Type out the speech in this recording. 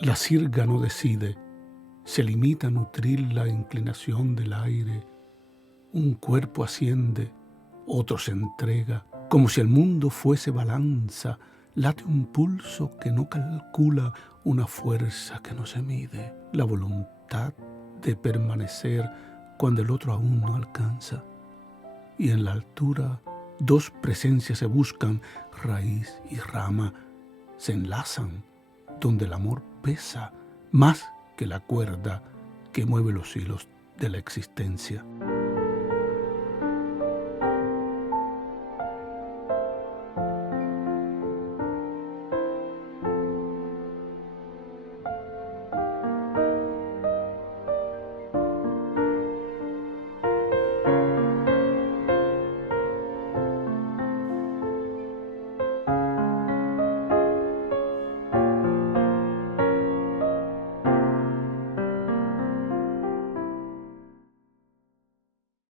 La sirga no decide, se limita a nutrir la inclinación del aire. Un cuerpo asciende, otro se entrega, como si el mundo fuese balanza. Late un pulso que no calcula, una fuerza que no se mide, la voluntad de permanecer cuando el otro aún no alcanza. Y en la altura dos presencias se buscan, raíz y rama se enlazan, donde el amor pesa más que la cuerda que mueve los hilos de la existencia.